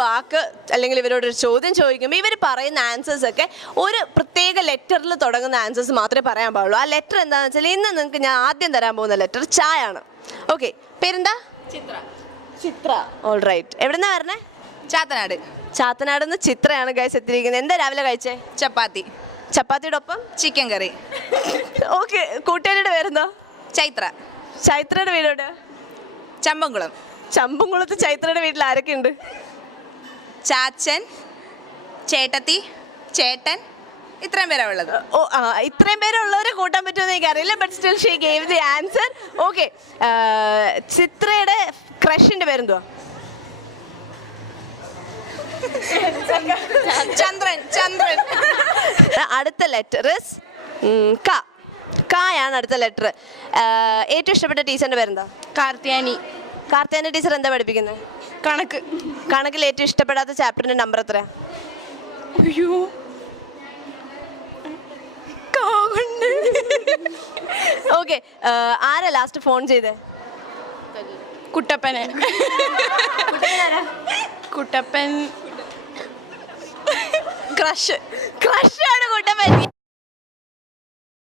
വാക്ക് അല്ലെങ്കിൽ ഇവരോടൊരു ചോദ്യം ചോദിക്കുമ്പോൾ ഇവർ പറയുന്ന ആൻസേഴ്സ് ഒക്കെ ഒരു പ്രത്യേക ലെറ്ററിൽ തുടങ്ങുന്ന ആൻസേഴ്സ് മാത്രമേ പറയാൻ പാടുള്ളൂ. ആ ലെറ്റർ എന്താണെന്ന് വെച്ചാൽ ഇന്ന് നിങ്ങൾക്ക് ഞാൻ ആദ്യം തരാൻ പോകുന്ന ലെറ്റർ ചായ ആണ്. ഓക്കെ, പേരെന്താ? ചിത്ര. All right. എവിടെന്നാ വരണേ? ചാത്തനാട് നിന്ന് ചിത്രയാണ് ഗൈസ് എത്തിയിരിക്കുന്നത്. എന്താ രാവിലെ കഴിച്ചേ? ചപ്പാത്തിയുടെ ഒപ്പം ചിക്കൻ കറി. ഓക്കെ, കൂട്ടുകാരുടെ പേരെന്താ? ചൈത്രയുടെ വീടോട്? ചമ്പംകുളത്ത്. ചൈത്രയുടെ വീട്ടിൽ ആരൊക്കെ ഉണ്ട്? ചാച്ചൻ, ചേട്ടത്തി, ചേട്ടൻ, ഇത്രയും പേരാ ഉള്ളത്. ഓ ആ, ഇത്രയും പേരുള്ളവരെ കൂട്ടാൻ പറ്റുമെന്ന് എനിക്കറിയില്ല. But still she gave the answer. Okay, ചിത്രയുടെ ക്രഷിന്റെ പേരെന്തുവാ? ചന്ദ്രൻ. അടുത്ത ലെറ്റർ ക. കായാണ് അടുത്ത ലെറ്റർ. ഏറ്റവും ഇഷ്ടപ്പെട്ട ടീച്ചറിന്റെ പേരെന്താ? കാർത്തിയാനി ടീച്ചർ എന്താ പഠിപ്പിക്കുന്നത്? കണക്കിൽ ഏറ്റവും ഇഷ്ടപ്പെടാത്ത ചാപ്റ്ററിന്റെ നമ്പർ എത്രയാ? ഓക്കെ, ആരാ ലാസ്റ്റ് ഫോൺ ചെയ്തേ? കുട്ടപ്പൻ. ക്രഷാണ് കുട്ടപ്പൻ.